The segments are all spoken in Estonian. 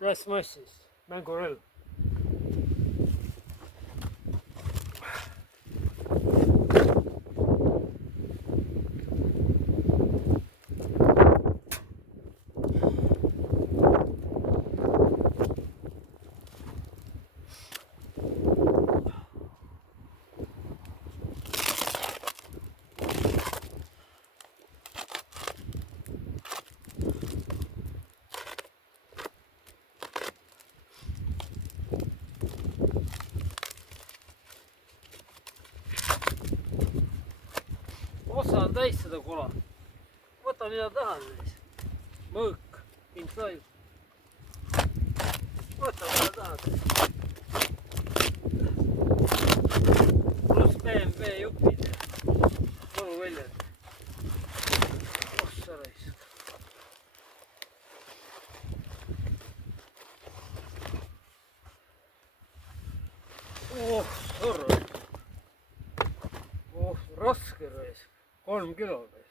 plastmassist, mängurelv. Osa on täis seda kola. Võta mida tahad siis. Mõõk, inside. Võta mida tahad. Pluss BMW jupid. Koduväljad. Ossa raisk. Sorra. Raske raisk. 3 kilo käis.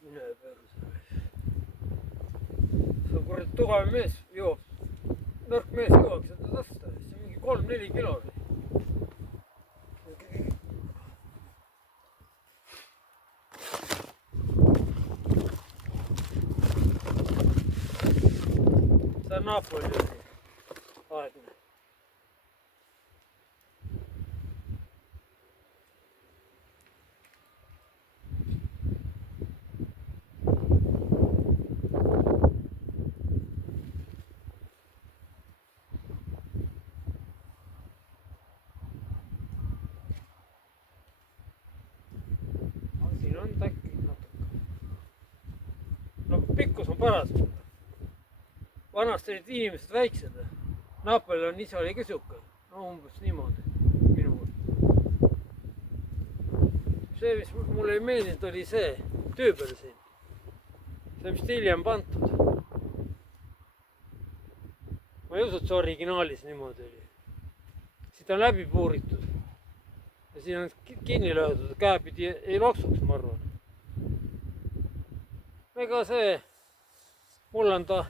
Mine perse. See kurat tugev mees joob. Nõrk mees jooks seda tõsta. See on mingi 3-4 kilo. See on Napoli aegne. On täkki natuke. No pikkus on paras. Vanasti olid inimesed väiksed. Napoli on ise oli ka siuke. No umbes niimoodi. Minu. See, mis mulle ei meeldinud, oli see tööbel siin. See, mis hiljem pandud. Ma ei usu, et see originaalis niimoodi oli. Siit on läbi puuritud. Ja siin on kinni löödud, käepidi ei loksuks, ma arvan. Ega see, mul on ta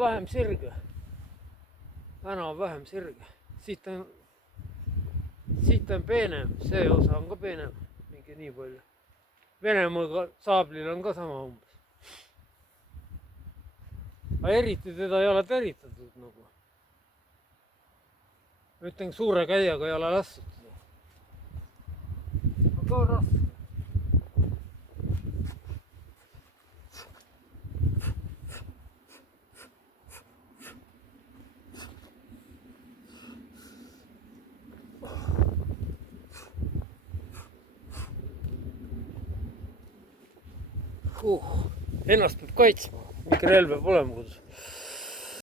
vähem sirge. Vähem sirge. Siit on peenem, see osa on ka peenem. Mingi nii palju. Venemaa saablil on ka sama umbes. Aga eriti teda ei ole teritatud nagu. Ütlen, suure käijaga ei ole lastud seda. Aga raske. Ennast peab kaitsma, mingi relv peab olema kodus.